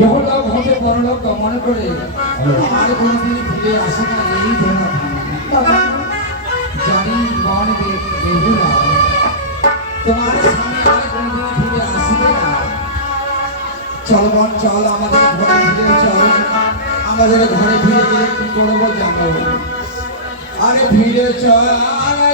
ইহলোক হতে পরলোক মনে করে আর কোনোদিন ফিরে আসে না এই ধরনের জানি মন বেহুলা তোমার স্বামী আর কোনোদিন ফিরে আসবে না। চল বোন চল, আমাদের ঘরে ফিরে চল। আমাদের ঘরে ফিরে গেলে কি করবো জানো? আরে ফিরে চল, আরে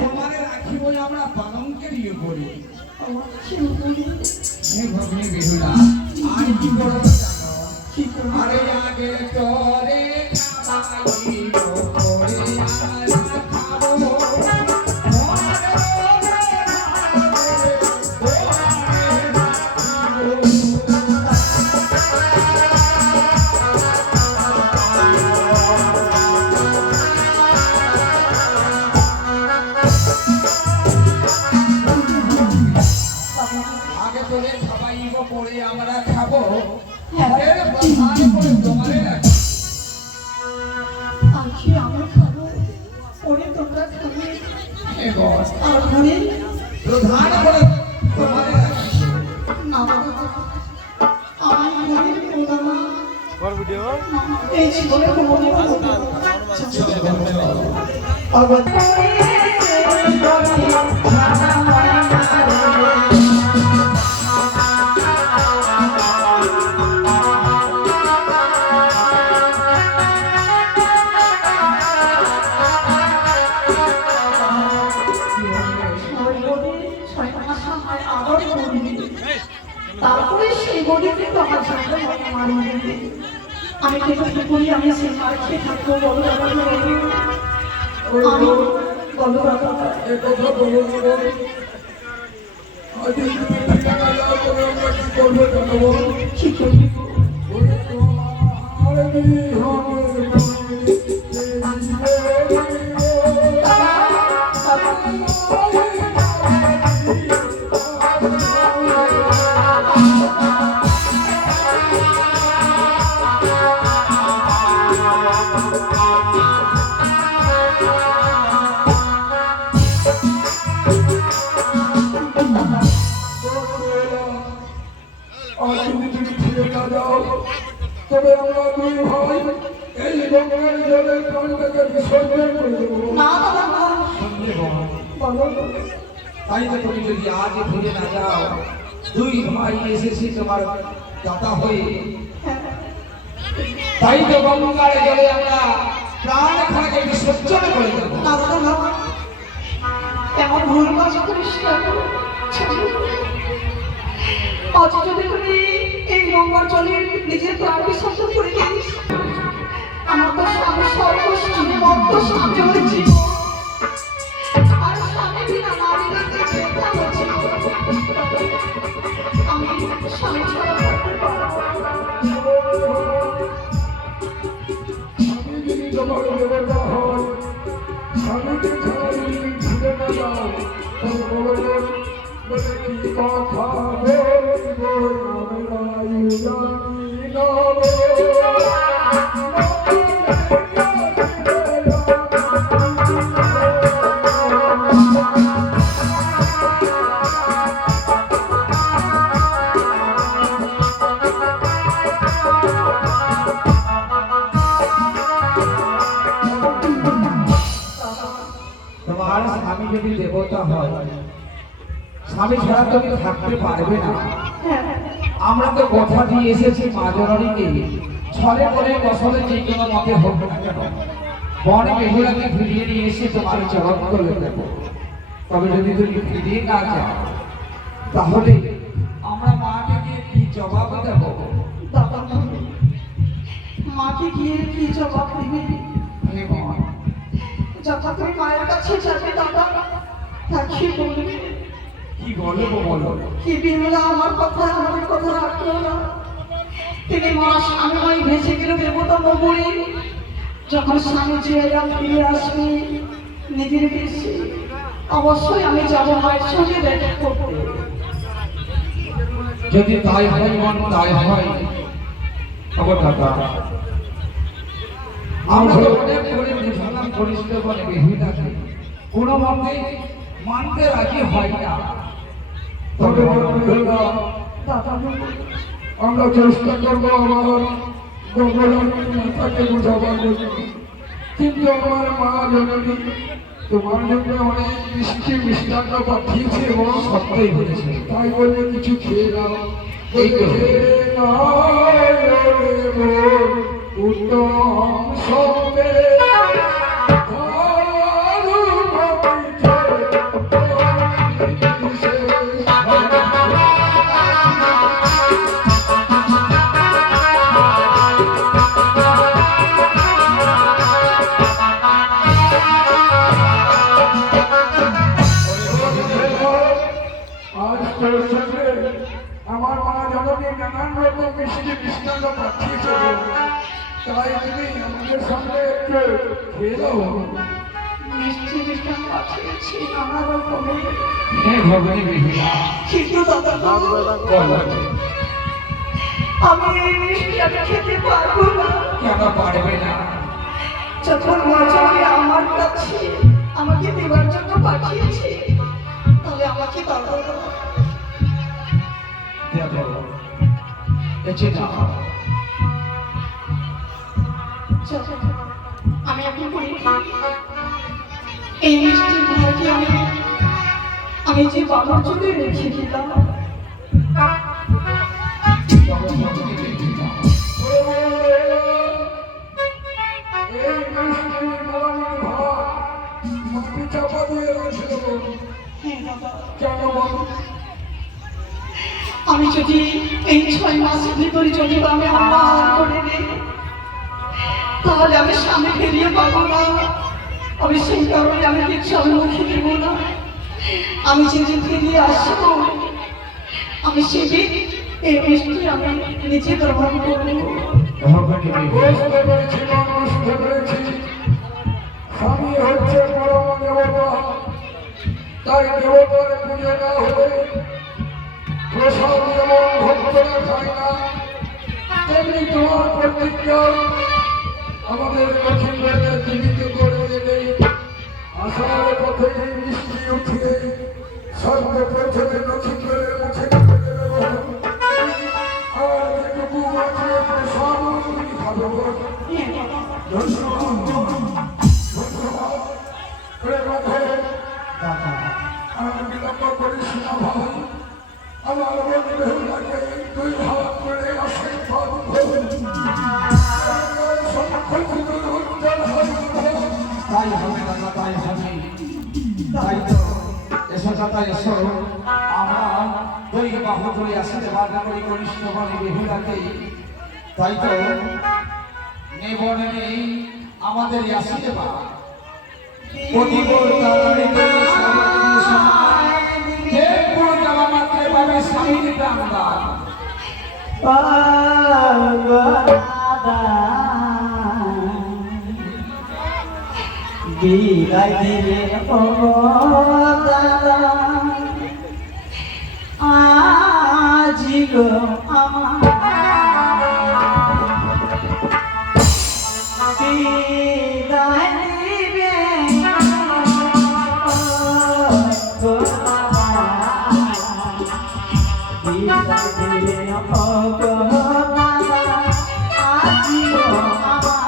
তোমারে রাখি বলে আমরা পালঙ্কের ইয়ে করি। ভগ্নী বেহুলা আর কি করবো জানো? আরে আগে তোরে খাওয়াইব করে আর খাবো। পরে আমরা খাবো। তোমারে আজকে আমরা খাবো, পরে তোমরা খাবে। আর ঘরে প্রধান করে তোমারে না বাবা, আমার ঘরে প্রধান এই জীবনে কোনোদিন তারপরে সেই গরিবকে তো আমার সামনে মারি দেবে। আমি খেতে করি, আমি সে মার খেয়ে থাকবো। বলো বাবা, আমি বলো বাবা কি করবি? তবে আমরা দুই ভাই এই গঙ্গার জলে প্রাণটাকে বিসর্জন করে দেবো। তাই তো তুমি যদি আজ ভুলে না যাও, দুই ভাই এসেছি তোমার দাতা হয়ে, তাই তো গঙ্গার জলে আমরা প্রাণ খাকে বিসর্জন করে দেবো। এমন ভুল কাজ করিস না। আজ যদি তুমি এই গঙ্গার জলে নিজের প্রাণ বিসর্জন করে দিস, আমার তো স্বামী সর্বস্বামী মর্ত স্বামী হয়েছে। আর স্বামী বিনা নারী আমি স্বামী ছাড়া থাকতে পারবো না। আমি যদি তোমার দেবতা হই, স্বামীকে ছাড়া যদি ভুলে না যাও, তবে বলে কি কথা বলবো আমি জানি না। তোমার স্বামী যদি দেবতা হয়, স্বামী ছাড়া তুমি থাকতে পারবে না। আমরা তো কথা দিয়ে এসেছি মা জননীকে, ছলে করে বছরে যে কোনো মতে হোক না কেন বন বেহুলাকে ফিরিয়ে নিয়ে এসে তোমার চরণ করে দেব। তবে যদি তুমি ফিরিয়ে না যাও, তাহলে আমরা মাকে গিয়ে কি জবাব দেব? মাকে গিয়ে কি জবাব দিবে? যখন তুমি মায়ের কাছে যাবে দাদা, তাকে বলবে কি বলবো বলো? কি বিমলা আমার কথা আমাদের কথা রাখলো না। তিনি মারা স্বামী ভেসে গেল দেবতা নগরী। যখন স্বামী জিয়ারা ফিরে আসবে নিজের দেশে, অবশ্যই আমি যাব মায়ের সঙ্গে দেখা করতে। যদি তাই হয় মন তাই হয়, খবর দাদা আমরা তো অনেক করে বুঝালাম পরিষ্ঠ করে বিহিতাকে, কোনো মতে মানতে রাজি হয় না। তবে আমরা চেষ্টা করবো আমার মাতাকে বুঝাবার জন্য, কিন্তু আমার মা জননী তোমার জন্য অনেক মিষ্টি মিষ্টান্ন পাঠিয়েছে এবং সত্যই বলেছে, তাই বলে কিছু খেয়ে নাও। এই তো উত্তম সবে আমার মা জননী নানান রকম মিষ্টি মিষ্টান্ন পাঠিয়েছে, তাই তুমি আমাদের সঙ্গে একটু খেয়ে দাও। মিষ্টি মিষ্টান পাঠিয়েছি নানা রকমের, কিন্তু দাদা আমি এই মিষ্টি আমি খেতে পারবো না। কেন পারবে না? যখন মজাকে আমার কাছে আমাকে দেওয়ার জন্য পাঠিয়েছে, তাহলে আমাকে দাদা আমি এখন বলি এই মিষ্টি ভাড়াটি আমি যে বাবার জন্য রেখে দিলাম, আমি যদি এই 6 মাসের ভিতরে যদি আমি আবার করে নিই, তাহলে আমি স্বামী ফিরিয়ে পাবো না। আমি সেই কারণে আমি কিছু আমি মুখে দেবো না। আমি যেদিন ফিরিয়ে আসবো, আমি সেদিন এই মিষ্টি আমি নিজে গ্রহণ করবো। স্বামী হচ্ছে পরম দেবতা, তাই দেবতার পুজো না হলে প্রসাদ যেমন ভক্তরা খায় না, তেমনি তোমার প্রতিজ্ঞা আমাদের কঠিন বেড়ে জীবিত করে দেবে। আসার পথে এই মিষ্টি উঠিয়ে সর্বপ্রথমে নক্ষত্রের মুখে ঢুকে দেব, আর যেটুকু আছে প্রসাদ তুমি খাবো। আমি বিলম্ব করিস না ভাই, আমার বন্ধুকে 2 হাত করে আশীর্বাদ তাই হবে দাদা, তাই হবে। তাই তো এসো দাদা এসো, আমরা 2 বাহু ধরে আশীর্বাদ করি কনিষ্ঠ বলে বেহুলাকে। তাই তো নেবনে নেই আমাদের আশীর্বাদ স্বামীর প্রাণদান বিদায় দিলে আজি গো আমার বিদায় দিবে বিদায় দিলে আজি গো আমার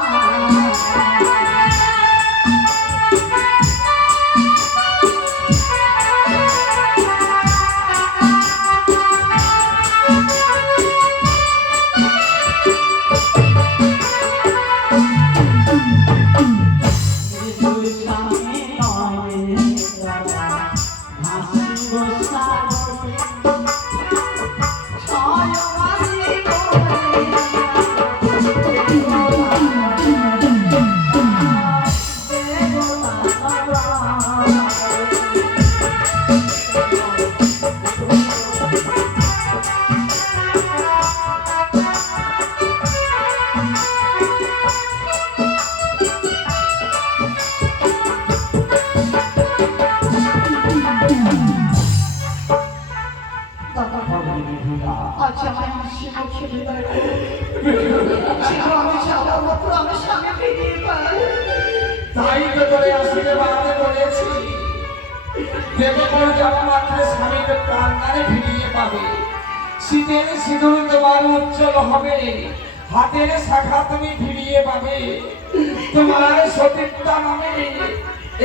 আজ আমায় হাসি মুখে বিদায় করো। আমি যাওয়ার মতো আমার স্বামী ফিরিয়ে পাই। তাই তো তোরে আশীর্বাদ করেছি, দেবে পর যাওয়া মাত্র স্বামীকে প্রাণদানে ফিরিয়ে পাবে। শীতের সিঁদুর তোমার উজ্জ্বল হবে, হাতের শাখা তুমি ফিরিয়ে পাবে। তোমার সতীত্ব নামে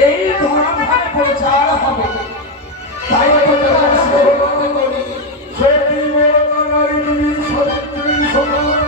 এই ধর্ম ভাবে প্রচার হবে। তাই তো তোরে আশীর্বাদ করি, সতী বড় নারী তুমি সতীত্রী সমান।